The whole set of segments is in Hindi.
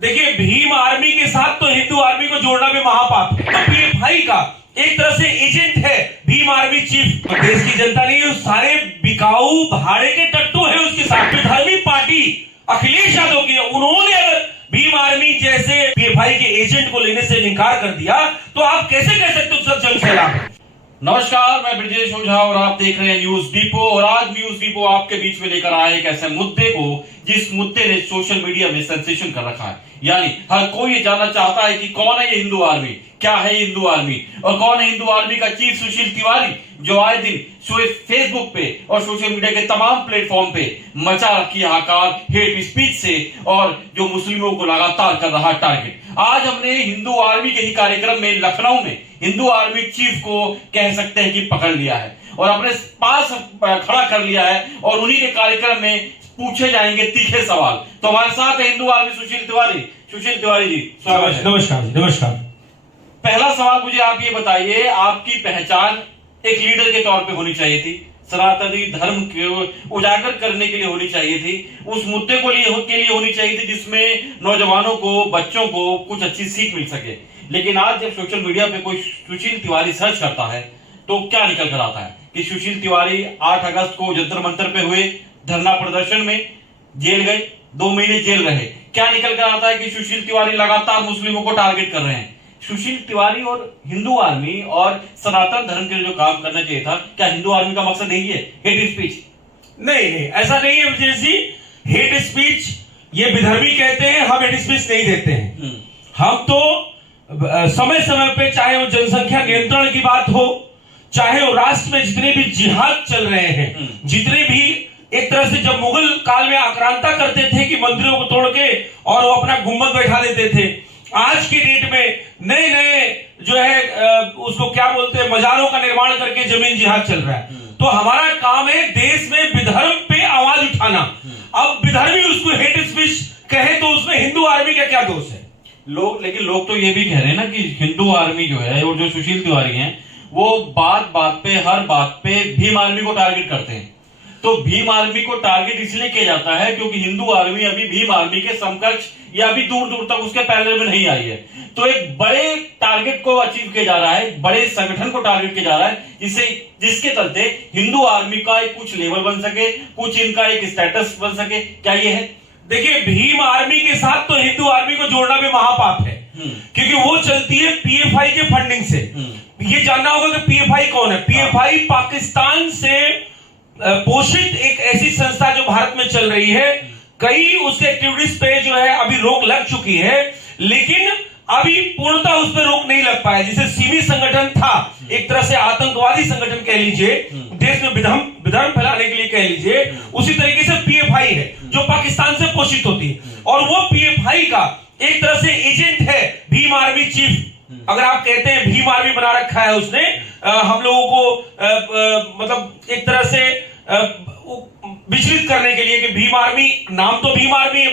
देखिए, भीम आर्मी के साथ तो हिंदू आर्मी को जोड़ना भी महापाप है। तो पीएफआई का एक तरह से एजेंट है भीम आर्मी चीफ। तो देश की जनता नहीं, सारे बिकाऊ भाड़े के टट्टू है उसके साथ में। धार्मिक पार्टी अखिलेश यादव की, उन्होंने अगर भीम आर्मी जैसे पीएफआई के एजेंट को लेने से इनकार कर दिया तो आप कैसे कह सकते हो सर जंग फैला। नमस्कार, मैं ब्रजेश ओझा और आप देख रहे हैं न्यूज डिपो। और आज न्यूज डिपो आपके बीच में लेकर आए एक ऐसे मुद्दे को जिस मुद्दे ने सोशल मीडिया में सेंसेशन कर रखा है। यानी हर कोई ये जानना चाहता है कि कौन है ये हिंदू आर्मी, क्या है हिंदू आर्मी, और कौन है हिंदू आर्मी का चीफ सुशील तिवारी, जो आए दिन फेसबुक पे और सोशल मीडिया के तमाम प्लेटफॉर्म पे मचा रखी हाहाकार हेट स्पीच से और जो मुस्लिमों को लगातार कर रहा टारगेट। आज हमने हिंदू आर्मी के ही कार्यक्रम में लखनऊ में हिंदू आर्मी चीफ को कह सकते हैं कि पकड़ लिया है और अपने पास खड़ा कर लिया है और उन्हीं के कार्यक्रम में पूछे जाएंगे तीखे सवाल। तो हमारे साथ है हिंदू आर्मी सुशील तिवारी। सुशील तिवारी जी, स्वागत है। नमस्कार जी। नमस्कार। पहला सवाल मुझे आप ये बताइए, आपकी पहचान एक लीडर के तौर पे होनी चाहिए थी, सनातनी धर्म को उजागर करने के लिए होनी चाहिए थी, उस मुद्दे के लिए होनी चाहिए थी जिसमें नौजवानों को, बच्चों को कुछ अच्छी सीख मिल सके। लेकिन आज जब सोशल मीडिया पे कोई सुशील तिवारी सर्च करता है तो क्या निकल कर आता है कि सुशील तिवारी 8 अगस्त को जंतर मंतर पे हुए धरना प्रदर्शन में जेल गए, 2 महीने जेल रहे। क्या निकल कर आता है कि सुशील तिवारी लगातार मुस्लिमों को टारगेट कर रहे हैं। सुशील तिवारी और हिंदू आर्मी और सनातन धर्म के लिए जो काम करना चाहिए था, क्या हिंदू आर्मी का मकसद यही है हेट स्पीच? नहीं, ऐसा नहीं है विजय जी। हेट स्पीच ये विधर्मी कहते हैं, हम हेट स्पीच नहीं देते हैं। हम तो समय समय पे, चाहे वो जनसंख्या नियंत्रण की बात हो, चाहे वो राष्ट्र में जितने भी जिहाद चल रहे हैं, जितने भी एक तरह से जब मुगल काल में आक्रांता करते थे कि मंदिरों को तोड़ के और वो अपना गुम्बद बैठा देते थे, आज की डेट में नए नए जो है उसको क्या बोलते हैं, मजारों का निर्माण करके जमीन जिहाद चल रहा है। तो हमारा काम है देश में विधर्म पे आवाज उठाना। अब विधर्मी उसको हेट स्पीच कहे तो उसमें हिंदू आर्मी का क्या दोष है? लेकिन लोग तो ये भी कह रहे हैं ना कि हिंदू आर्मी जो है और जो सुशील तिवारी हैं वो बात बात पे, हर बात पे भीम आर्मी को टारगेट करते हैं। तो भीम आर्मी को टारगेट इसलिए किया जाता है क्योंकि हिंदू आर्मी अभी भीम आर्मी के समकक्ष या अभी दूर दूर तक उसके पैरेलल में नहीं आई है। तो एक बड़े टारगेट को अचीव किया जा रहा है, बड़े संगठन को टारगेट किया जा रहा है जिसके चलते हिंदू आर्मी का एक कुछ लेवल बन सके, कुछ इनका एक स्टेटस बन सके। क्या ये है? देखिए, भीम आर्मी के साथ तो हिंदू आर्मी को जोड़ना भी महापाप है, क्योंकि वो चलती है पीएफआई के फंडिंग से। ये जानना होगा कि पीएफआई कौन है। पीएफआई पाकिस्तान से पोषित एक ऐसी संस्था जो भारत में चल रही है। कई उसके एक्टिविटीज पे जो है अभी रोक लग चुकी है, लेकिन अभी पूर्णतः उस पर रोक नहीं लग पाया। जिसे सिमी संगठन था, एक तरह से आतंकवादी संगठन कह लीजिए, देश में विधर्म फैलाने के लिए कह लीजिए, उसी तरीके से पीएफआई है जो पाकिस्तान से पोषित होती है। और वो पीएफआई का एक तरह से एजेंट है भीम आर्मी चीफ। अगर आप कहते हैं भीम आर्मी बना रखा है उसने, हम लोगों को मतलब एक तरह से विचलित करने के लिए कि भीम आर्मी, नाम तो भीम आर्मी है,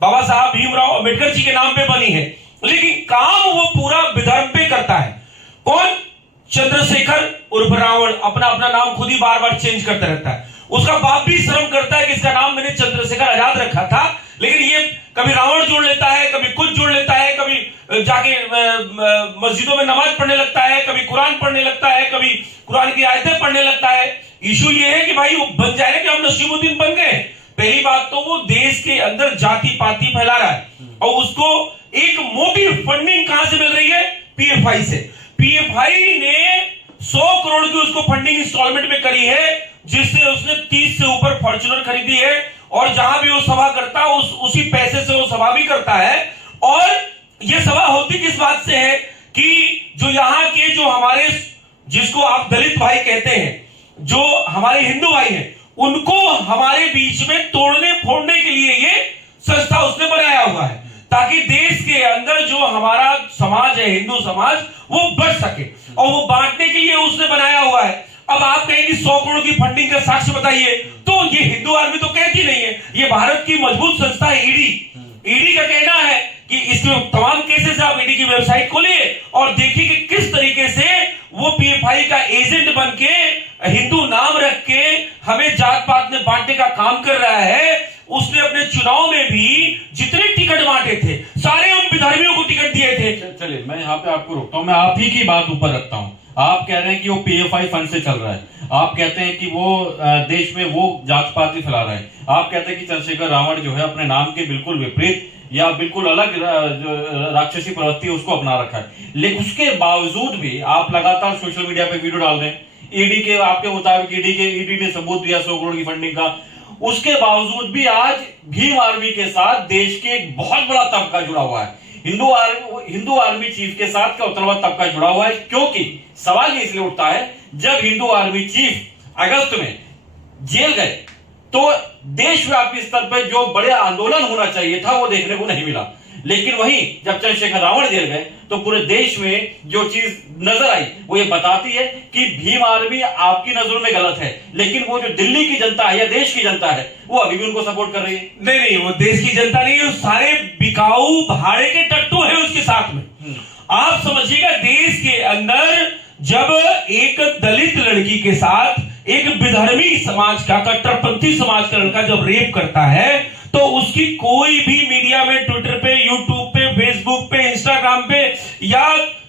बाबा साहब भीमराव अंबेडकर जी के नाम पे बनी है, लेकिन काम वो पूरा विधर्म पे करता है। कौन? चंद्रशेखर उर्फ रावण अपना अपना नाम खुद ही बार बार चेंज करता रहता है। उसका बाप भी शर्म करता है कि इसका नाम मैंने चंद्रशेखर आजाद रखा था, लेकिन ये कभी रावण जोड़ लेता है, कभी कुछ जोड़ लेता है, कभी जाके मस्जिदों में नमाज पढ़ने लगता है, कभी कुरान पढ़ने लगता है, कभी कुरान की आयतें पढ़ने लगता है। इशू ये है कि भाई वो बन जाए कि हम नसीमुद्दीन बन गए। पहली बात तो वो देश के अंदर जाति पाति फैला रहा है और उसको एक मोटी फंडिंग कहां से मिल रही है? पीएफआई से। पीएफआई ने 100 करोड़ की उसको फंडिंग इंस्टॉलमेंट में करी है, जिससे उसने 30 से ऊपर फॉर्च्यूनर खरीदी है और जहां भी वो सभा करता है उसी पैसे से वो सभा भी करता है। और ये सभा होती किस बात से है कि जो यहाँ के जो हमारे, जिसको आप दलित भाई कहते हैं, जो हमारे हिंदू भाई हैं, उनको हमारे बीच में तोड़ने फोड़ने के लिए ये संस्था उसने बनाया हुआ है, ताकि देश के अंदर जो हमारा समाज है, हिंदू समाज, वो बढ़ सके और वो बांटने के लिए उसने बनाया हुआ है। अब आप कहेंगे 100 करोड़ की फंडिंग का साक्ष्य बताइए, तो ये हिंदू आर्मी तो कहती नहीं है। ये भारत की मजबूत संस्था है ईडी का कहना है कि इसके तमाम केसेस आप ईडी की वेबसाइट खोलिए और देखिए कि किस तरीके से वो पीएफआई का एजेंट बन के, हिंदू नाम रख के हमें जात पात में बांटने का काम कर रहा है। उसने अपने चुनाव में भी जितने टिकट बांटे थे सारे उन विधर्मियों को टिकट दिए थे। चलिए मैं यहाँ पे आपको रोकता हूँ, मैं आप ही की बात ऊपर रखता हूँ। आप कह रहे हैं कि वो पीएफआई फंड से चल रहा है, आप कहते हैं कि वो देश में वो जात पाति फैला रहा है, आप कहते हैं कि चंद्रशेखर रावण जो है अपने नाम के बिल्कुल विपरीत या बिल्कुल अलग राक्षसी प्रवृत्ति उसको अपना रखा है। लेकिन उसके बावजूद भी आप लगातार सोशल मीडिया पे वीडियो डाल रहे हैं। ईडी के आपके मुताबिक ईडी ने सबूत दिया 100 करोड़ की फंडिंग का, उसके बावजूद भी आज भीम आर्मी के साथ देश के एक बहुत बड़ा तबका जुड़ा हुआ है। हिंदू आर्मी चीफ के साथ का उतना बड़ा तबका जुड़ा हुआ है, क्योंकि सवाल इसलिए उठता है जब हिंदू आर्मी चीफ अगस्त में जेल गए तो देशव्यापी स्तर पर जो बड़े आंदोलन होना चाहिए था वो देखने को नहीं मिला। लेकिन वहीं जब चंद्रशेखर रावण जेल गए तो पूरे देश में जो चीज नजर आई वो ये बताती है कि भीम आर्मी आपकी नजरों में गलत है, लेकिन वो जो दिल्ली की जनता है या देश की जनता है वो अभी भी उनको सपोर्ट कर रही है। नहीं, वो देश की जनता नहीं है, सारे बिकाऊ भाड़े के टट्टू है उसके साथ में। आप समझिएगा, देश के अंदर जब एक दलित लड़की के साथ एक विधर्मी समाज का, कट्टरपंथी समाज का लड़का जब रेप करता है तो उसकी कोई भी मीडिया में, ट्विटर पे, यूट्यूब पे, फेसबुक पे, इंस्टाग्राम पे या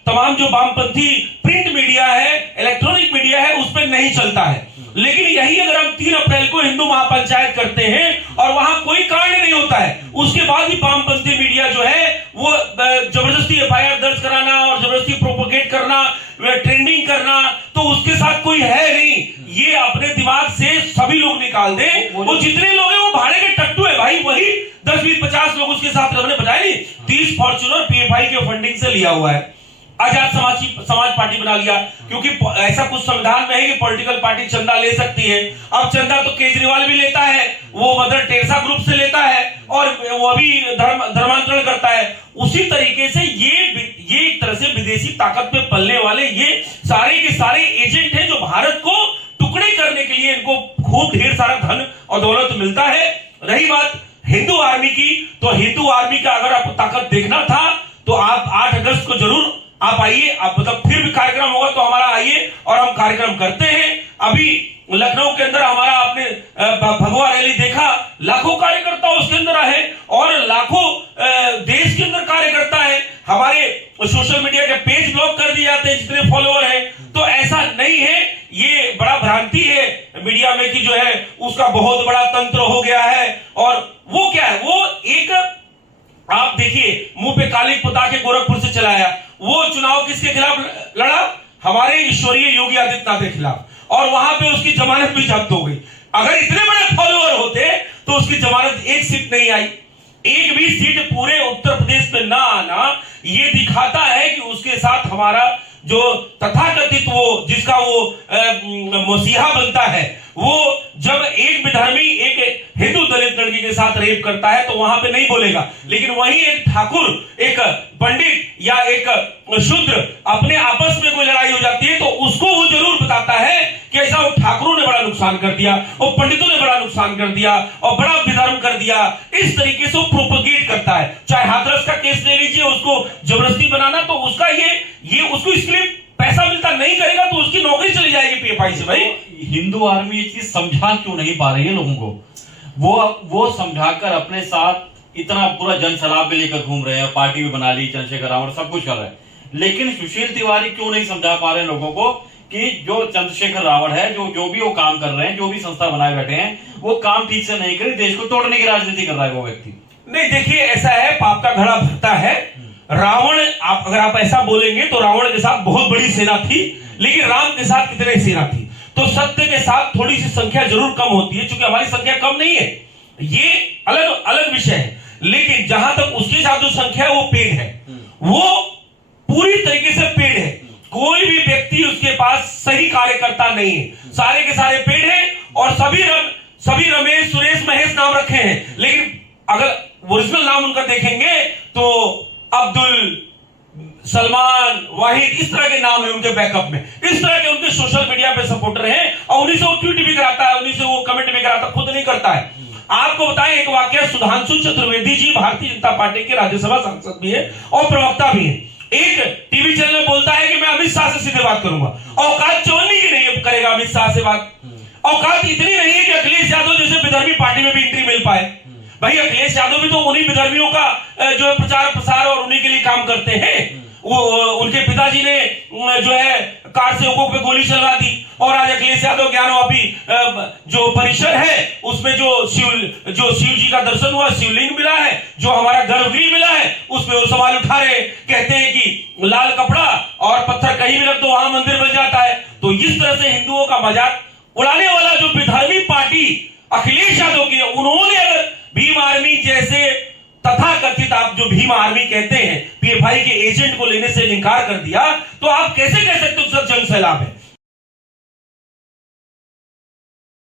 तमाम जो वामपंथी प्रिंट मीडिया है, इलेक्ट्रॉनिक मीडिया है, उस पर नहीं चलता है। लेकिन यही अगर हम 3 अप्रैल को हिंदू महापंचायत करते हैं और वहां कोई कांड नहीं होता है, उसके बाद भी वामपंथी मीडिया जो है वो जबरदस्ती एफआईआर दर्ज कराना और जबरदस्ती प्रोपोगेट करना, ट्रेंडिंग करना, तो उसके साथ कोई है नहीं। ये अपने दिमाग से सभी लोग निकाल दे। वो जितने लोग हैं वो भाड़े के टट्टू है भाई, वही 10, 20, 50 लोग उसके साथ हमने बताया नहीं, 30 फॉर्च्यूनर पीएफआई के फंडिंग से लिया हुआ है। आजाद समाज पार्टी बना लिया, क्योंकि ऐसा कुछ संविधान में है कि पॉलिटिकल पार्टी चंदा ले सकती है। अब चंदा तो केजरीवाल भी लेता है, वो मदर टेरेसा ग्रुप से लेता है और वो अभी धर्मांतरण करता है। उसी तरीके से ये एक तरह से विदेशी ताकत पे पलने वाले ये सारे के सारे एजेंट हैं जो भारत को टुकड़े करने के लिए इनको खूब ढेर सारा धन और दौलत मिलता है। रही बात हिंदू आर्मी की, तो हिंदू आर्मी का अगर आपको ताकत देखना था तो आप 8 अगस्त को जरूर आप आइए, आप मतलब फिर भी कार्यक्रम होगा तो हमारा आइए और हम कार्यक्रम करते हैं। अभी लखनऊ के अंदर हमारा आपने भगवा रैली देखा, लाखों कार्यकर्ता उसके अंदर आए और लाखों देश के अंदर कार्यकर्ता है। हमारे सोशल मीडिया के पेज ब्लॉक कर दिए जाते हैं जितने फॉलोअर हैं। तो ऐसा नहीं है, ये बड़ा भ्रांति है मीडिया में कि जो है उसका बहुत बड़ा तंत्र हो गया है। और वो क्या है, वो एक आप देखिए मुंह पे काली पुता के गोरखपुर से चलाया, वो चुनाव किसके खिलाफ लड़ा? हमारे ईश्वरीय योगी आदित्यनाथ के खिलाफ, और वहां पे उसकी जमानत भी जब्त हो गई। अगर इतने बड़े फॉलोअर होते तो उसकी जमानत 1 सीट नहीं आई। 1 भी सीट पूरे उत्तर प्रदेश में ना आना ये दिखाता है कि उसके साथ हमारा जो तथाकथित वो जिसका वो मसीहा बनता है, वो जब एक विधर्मी एक हिंदू दलित लड़की के साथ रेप करता है तो वहां पे नहीं बोलेगा। लेकिन वहीं एक ठाकुर, एक पंडित या एक शूद्र अपने आपस में कोई लड़ाई हो जाती है तो उसको वो जरूर बताता है कि ऐसा वो ठाकुरों ने बड़ा नुकसान कर दिया और पंडितों ने बड़ा नुकसान कर दिया और बड़ा विधर्म कर दिया। इस तरीके से वो प्रोपोगेट करता है। चाहे हाथरस का केस ले लीजिए, उसको जबरदस्ती बनाना, तो उसका ये उसको इसके लिए पैसा मिलता नहीं करेगा तो उसकी नौकरी चली जाएगी पीएफआई से। भाई हिंदू आर्मी ये चीज समझा क्यों नहीं पा रही है लोगों को? वो समझाकर अपने साथ इतना पूरा जन सलाब भी लेकर घूम रहे हैं, पार्टी भी बना ली, चंद्रशेखर रावण सब कुछ कर रहे हैं, लेकिन सुशील तिवारी क्यों नहीं समझा पा रहे लोगों को कि जो चंद्रशेखर रावण है, जो भी वो काम कर रहे हैं, जो भी संस्था बनाए बैठे हैं, वो काम ठीक से नहीं करे, देश को तोड़ने की राजनीति कर रहा है वो व्यक्ति। नहीं, देखिए ऐसा है, पाप का घड़ा भरता है। रावण, अगर आप ऐसा बोलेंगे तो रावण के साथ बहुत बड़ी सेना थी, लेकिन राम के साथ कितनी सेना थी? तो सत्य के साथ थोड़ी सी संख्या जरूर कम होती है, क्योंकि हमारी संख्या कम नहीं है, ये अलग अलग विषय है। लेकिन जहां तक उसके साथ जो संख्या है वो पेड़ है, वो पूरी तरीके से पेड़ है। कोई भी व्यक्ति उसके पास सही कार्यकर्ता नहीं है, सारे के सारे पेड़ है और सभी रमेश, सुरेश, महेश नाम रखे हैं। लेकिन अगर ओरिजिनल नाम उनका देखेंगे तो अब्दुल, सलमान, वाहिद, इस तरह के नाम है उनके बैकअप में। इस तरह के उनके सोशल मीडिया पे सपोर्टर हैं और उन्हीं से वो ट्वीट भी कराता है, उन्हीं से वो कमेंट भी कराता है, खुद नहीं करता है। आपको बताएं एक वाकया, सुधांशु चतुर्वेदी जी भारतीय जनता पार्टी के राज्यसभा सांसद भी है और प्रवक्ता भी है। एक टीवी चैनल में बोलता है कि मैं अमित शाह से सीधे बात करूंगा। औकात चवन्नी की नहीं करेगा अमित शाह से बात। औकात इतनी नहीं है कि अखिलेश यादव जैसे विधर्मी पार्टी में भी एंट्री मिल पाए। भाई अखिलेश यादव भी तो उन्हीं विधर्मियों का जो है प्रचार प्रसार और उन्हीं के लिए काम करते हैं। वो उनके पिताजी ने जो है कार सेवकों पे गोली चलवा दी, और आज अखिलेश यादव ज्ञानवापी जो परिसर है उसमें जो शिव जी का दर्शन हुआ, शिवलिंग मिला है, जो हमारा गर्भगृह मिला है, उसमें वो सवाल उठा रहे, कहते हैं कि लाल कपड़ा और पत्थर कहीं भी रख दो वहां मंदिर बन जाता है। तो इस तरह से हिंदुओं का मजाक उड़ाने वाला जो विधर्मी पार्टी अखिलेश यादव की है, उन्होंने अगर भीम आर्मी जैसे तथाकथित, आप जो भीम आर्मी कहते हैं, पीएफआई के एजेंट को लेने से इनकार कर दिया, तो आप कैसे कह सकते हो सब जन सैलाब है।